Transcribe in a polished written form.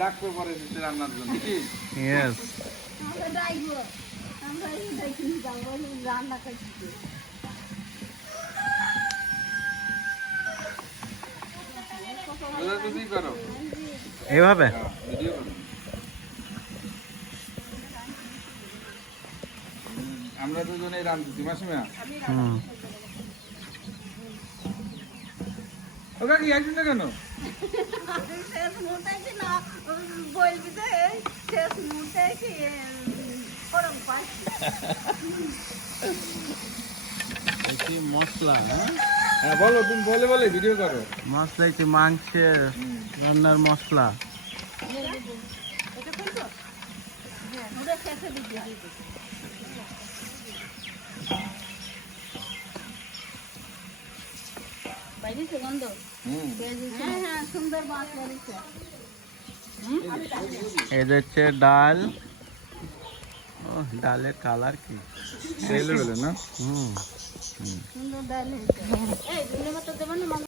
doctor পরে রান্নার জন্য কি ইয়েস করো এইভাবে ভিডিও করো আমরা দুজনেই রান্ধছি মাসিমা হুম ও কাকি আসবেন না কেন মশলা হ্যাঁ বলো তুমি বলে বলে ভিডিও করো মশলা একটু মাংসের রান্নার মশলা এই যে হচ্ছে ডাল ও ডালের কালার কি না হুম সুন্দর ডাল